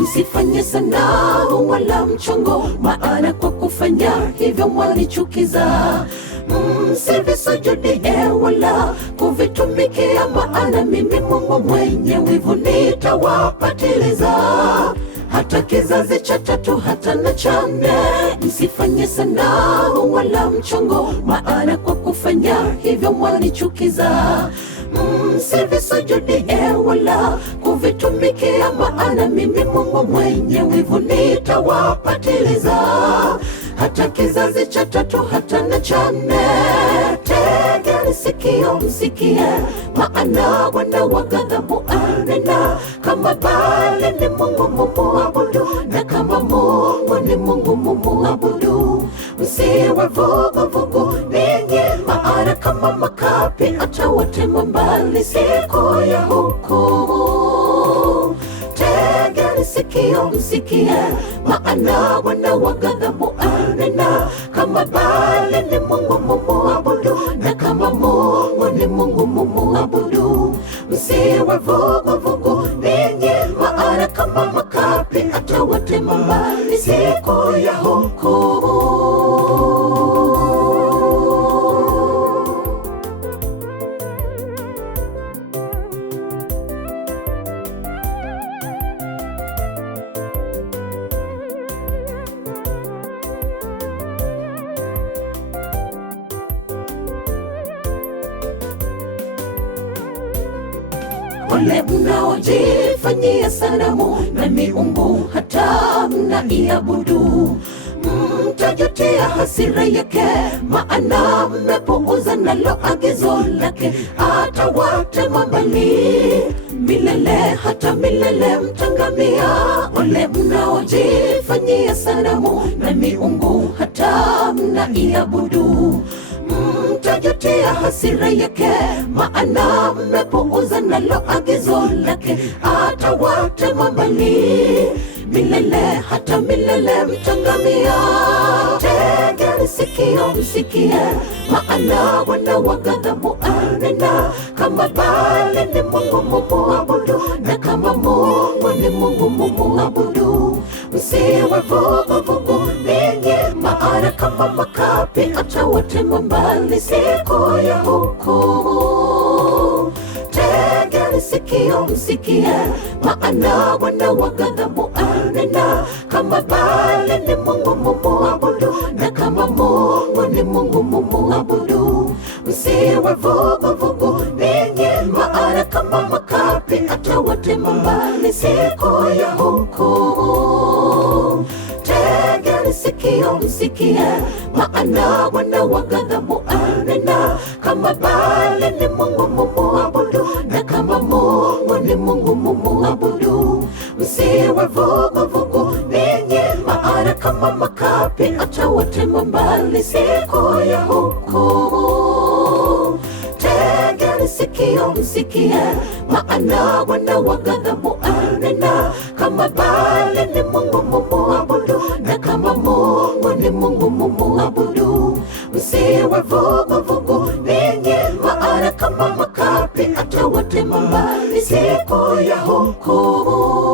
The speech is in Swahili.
Msifanye sanamu wala mchongo, maana kwa kufanya hivyo mwanichukiza. Msivisujudie wala kuvitumikia, maana mimi Mungu mwenye wivu nitawapatiliza. Hata kizazi cha tatu hata na cha nne. Msifanye sanamu wala mchongo, maana kwa kufanya hivyo mwanichukiza. Msivisujudie wala kuvitumikia, maana mimi Mungu mwenye wivu nitawapatiliza. Hata kizazi cha tatu hata na cha nne. Tegeni sikio msikie, maana Bwana wa ghadhabu anena. Kama Baali ni Mungu mumuabudu, na kama Mungu ni Mungu mumuabudu. Msiwe vuguvugu ninyi, maana kama makapi atawatema mbali siku ya hukumu. Tegeni sikio msikie, maana Bwana wa ghadhabu anena. Kama Baali ni Mungu mumuabudu, na kama Mungu ni Mungu mumuabudu. Msiwe vuguvugu ninyi, maana kama makapi atawatema mbali siku ya hukumu. Wale mnaojifanyia sanamu na miungu hata mnaiabudu, mtajutia hasira yake, maana mmepuuza nalo agizo lake. Atawatema mbali milele hata milele mtangamia. Wale mnaojifanyia sanamu na miungu hata mnaiabudu, mtajutia hasira yake, maana mmepuuza nalo agizo lake. Atawatema mbali milele hata milele mtangamia. Tegeni sikio msikie, maana Bwana wa ghadhabu anena. Kama Baali ni Mungu mumuabudu, na kama Mungu ni Mungu mumuabudu. Msiwe vuguvugu ninyi, maana kama makapi atawatema mbali siku ya hukumu. Tegeni sikio msikie, maana Bwana wa ghadhabu anena. Kama Baali ni Mungu mumuabudu, na kama Mungu ni Mungu mumuabudu. Msiwe vuguvugu ninyi, maana kama makapi atawatema mbali siku ya hukumu. Tegeni sikio msikie, maana Bwana wa ghadhabu anena. Kama Baali ni Mungu mumuabudu, na kama Mungu ni Mungu mumuabudu. Msiwe vuguvugu ninyi, maana kama makapi atawatema mbali siku ya hukumu. Tegeni sikio msikie, maana Bwana wa ghadhabu anena. Kama Baali ni Mungu mumuabudu, na kama Mungu ni Mungu mumuabudu. Msiwe vuguvugu ninyi, maana kama makapi atawatema mbali siku ya hukumu.